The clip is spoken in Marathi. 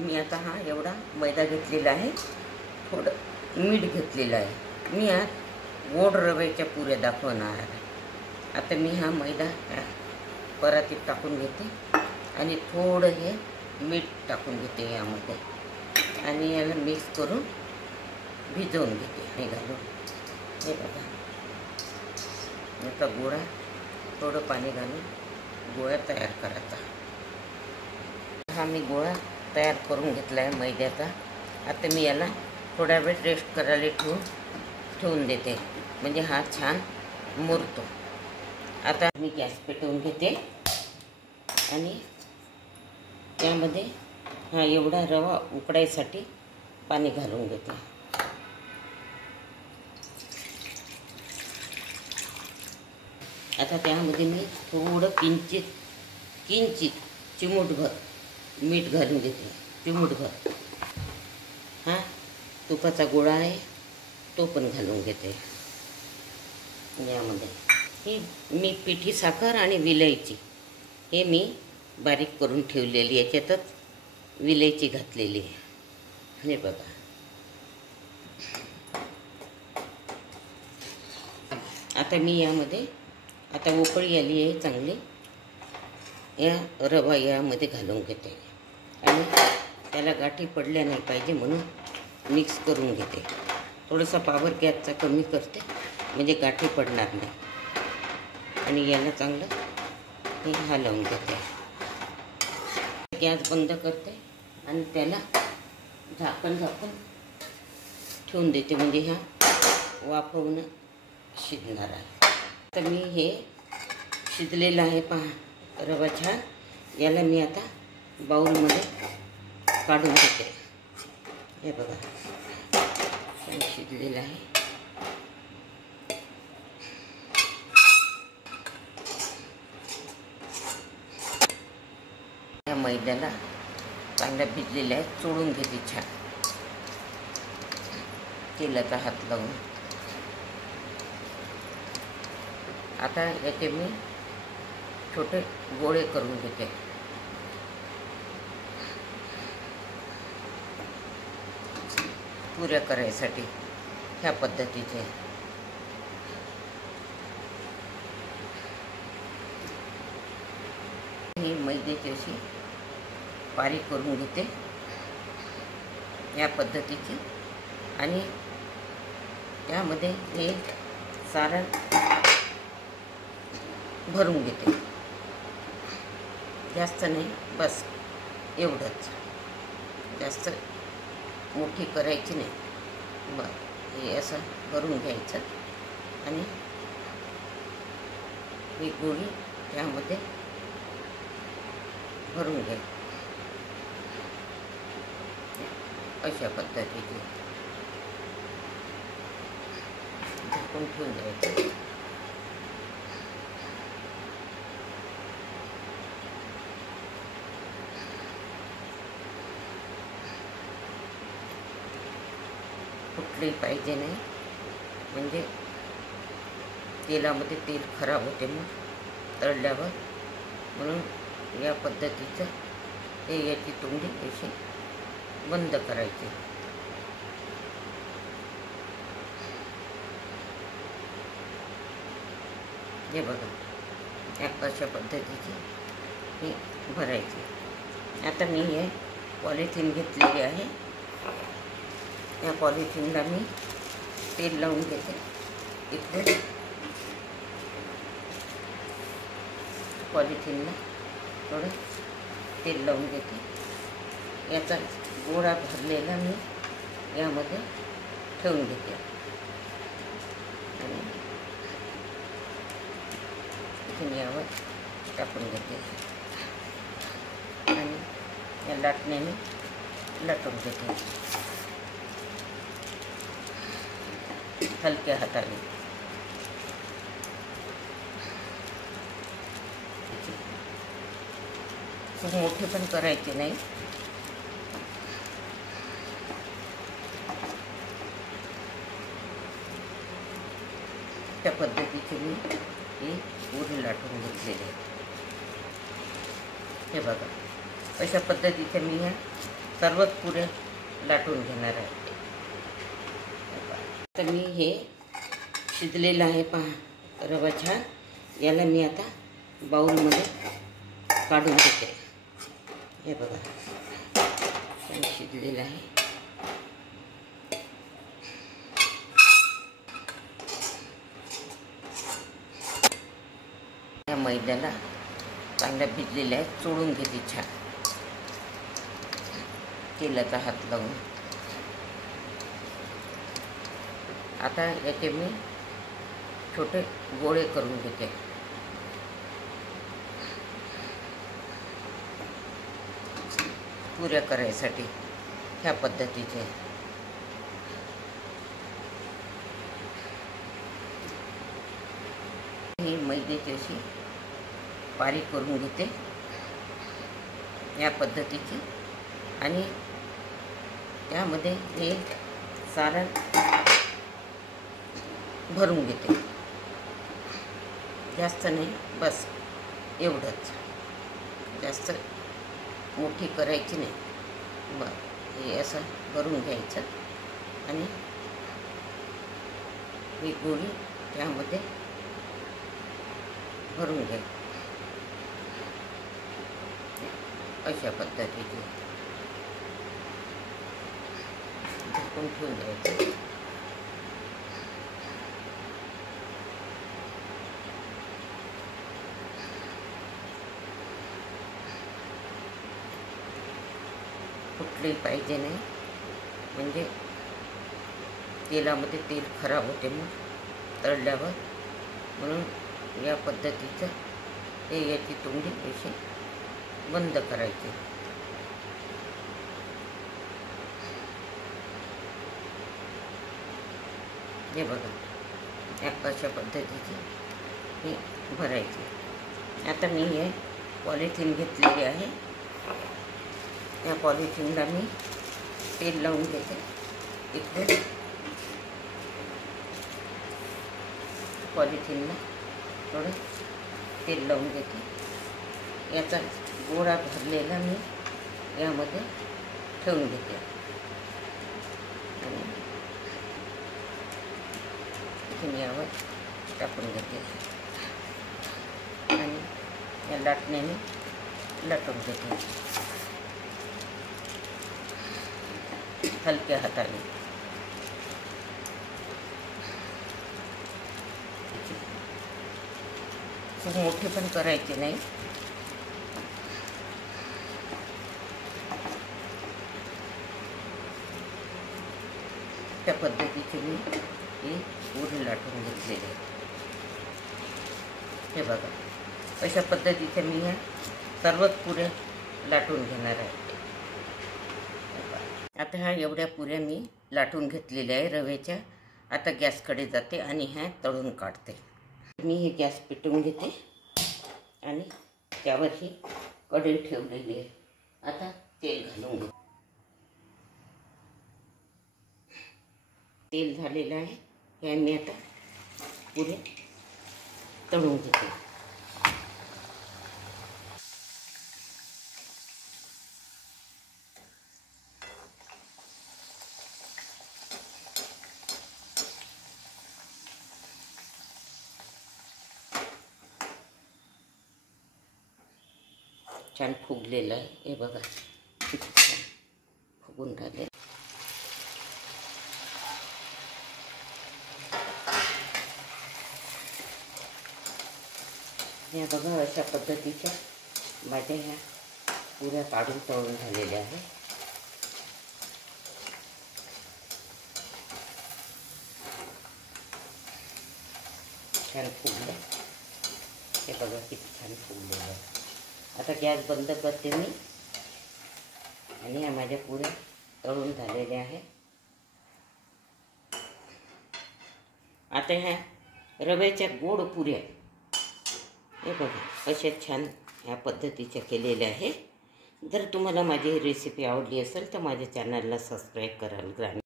मी आता हा एवढा मैदा घेतलेला आहे, थोडं मीठ घेतलेलं आहे। मी आज गोड रव्याच्या पुऱ्या दाखवणार आहे। आता मी हा मैदा परातीत टाकून घेते आणि थोडं हे मीठ टाकून घेते यामध्ये आणि याला मिक्स करून भिजवून घेते आणि घालून। हे बघा, आता गोळा थोडं पाणी घालून गोळा तयार करायचा। हा मी गोळा तयार करून घेतला आहे मैद्याचा। आता मी याला थोडा वेळ रेस्ट करायला ठेवून देते, म्हणजे हा छान मुरतो। आता मी गॅस पेटवून घेते आणि त्यामध्ये हा एवढा रवा उकडायसाठी पाणी घालून घेते। आता त्यामध्ये मी थोडं किंचित चिमूटभर मीठ घालून घेते, चिमूटभर। हा तुपाचा गोळा आहे तो पण घालून घेते यामध्ये। ही मी पिठी साखर आणि विलायची हे मी बारीक करून ठेवलेली, याच्यातच विलायची घातलेली आहे। हे बघा, आता मी यामध्ये आता उकळी आली आहे चांगली, या रवा यामध्ये घालून घेते आणि त्याला गाठी पडल्या नाही पाहिजे म्हणून मिक्स करून घेते। थोडासा पॉवर गॅसचा कमी करते म्हणजे गाठी पडणार नाही आणि याला चांगलं हे हलवून घेते। गॅस बंद करते आणि त्याला झाकण ठेवून देते, म्हणजे ह्या वाफवून शिजणार आहे। तर मी हे शिजलेलं आहे पहा रवा छान। याला मी आता बाउलमध्ये काढून घेते। हे बघा, छान शिजलेलं आहे। या मैद्याला चांगल्या भिजलेल्या आहे, चोळून घेते छान तेलाचा हात लावून। आता याचे मी छोटे गोळे करून घेते। पुऱ्या करायसाठी ह्या पद्धतीचे ही मैद्याची अशी बारीक करून घेते या पद्धतीची आणि त्यामध्ये हे सारण भरून घेते। जास्त नाही, बस एवढंच, जास्त मोठी करायची नाही। बरं, हे असं भरून घ्यायचं आणि ही गोळी त्यामध्ये भरून घ्यायची अशा पद्धतीची झाकून ठेवून द्यायचं। कुठलेही पाहिजे नाही, म्हणजे तेलामध्ये तेल खराब होते मग तळल्यावर, म्हणून या पद्धतीचं हे याची तोंडी अशी बंद करायची। हे बघा, या अशा पद्धतीची हे भरायची। आता मी हे पॉलिथिन घेतलेली आहे, या पॉलिथिनला मी तेल लावून घेते। इकडे पॉलिथिनला थोडं तेल लावून घेते। याचा गोळा भरलेला मी यामध्ये ठेवून घेते आणि इथून यावर टाकून घेते आणि या लाटण्याने लाटून घेते हलक्या हाताने। खूप मोठे पण करायचे नाही, त्या पद्धतीचे मी ही पुरी लाटून घेतलेली आहे। हे बघा, अशा पद्धतीचे मी ह्या सर्वच पुऱ्या लाटून घेणार आहे. तर मी हे शिजलेलं आहे पहा रवा छान. याला मी आता बाउलमध्ये काढून घेते. हे बघा छान शिजलेलं आहे. या मैद्याला चांगल्या भिजलेल्या आहे, चोळून घेते छान तेलाचा हात लावून. आता याचे मी छोटे गोळे करून घेते. पुऱ्या करायसाठी ह्या पद्धतीचे ही मैद्याची अशी बारीक करून घेते या पद्धतीची. आणि त्यामध्ये हे सारण भरून घेते. जास्त नाही, बस एवढंच, जास्त मोठी करायची नाही. हे असं भरून घ्यायचं आणि ही गोळी त्यामध्ये भरून घ्यायची अशा पद्धतीने झाकून ठेवून द्यायचं. कुठलेही पाहिजे नाही, म्हणजे तेलामध्ये तेल खराब होते मग तळल्यावर. म्हणून या पद्धतीचं हे याची तोंडी अशी बंद करायची. हे बघा या अशा पद्धतीची ही भरायची. आता मी हे पॉलिथिन घेतलेली आहे. या पॉलिथिनला मी तेल लावून घेते. इकडे पॉलिथिनला थोडं तेल लावून घेते. याचा गोळा भरलेला मी यामध्ये ठेवून घेते आणि यावर टाकून घेते आणि या लाटण्याने लाटून घेते हलक्या हाताने. खूप मोठे पण करायचे नाही. त्या पद्धतीचे मी हे पुरे लाटून घेतलेले आहे. हे बघा अशा पद्धतीचे मी ह्या सर्वच पुऱ्या लाटून घेणार आहे. आता ह्या एवढ्या पुऱ्या मी लाटून घेतलेल्या आहे रव्याच्या. आता गॅसकडे जाते आणि ह्या तळून काढते. मी हे गॅस पेटवून घेते आणि त्यावर ही कढई ठेवलेली आहे. आता तेल घालून घेते. तेल झालेलं आहे. हे मी आता पुरे तळून घेते. छान फुगलेलं आहे. हे बघा किती छान फुगून राहिले. हे बघा अशा पद्धतीच्या माझ्या ह्या पुऱ्या काढून तळून झालेल्या आहे. छान फुगले. हे बघा किती छान फुगलेलं आहे. आता गॅस बंद करते मी आणि ह्या माझ्या पुऱ्या तळून झालेल्या आहे. आता ह्या रव्याच्या गोड पुऱ्या हे बघा अशा छान ह्या पद्धतीच्या केलेल्या आहे. जर तुम्हाला माझी ही रेसिपी आवडली असेल तर माझ्या चॅनलला सबस्क्राईब कराल.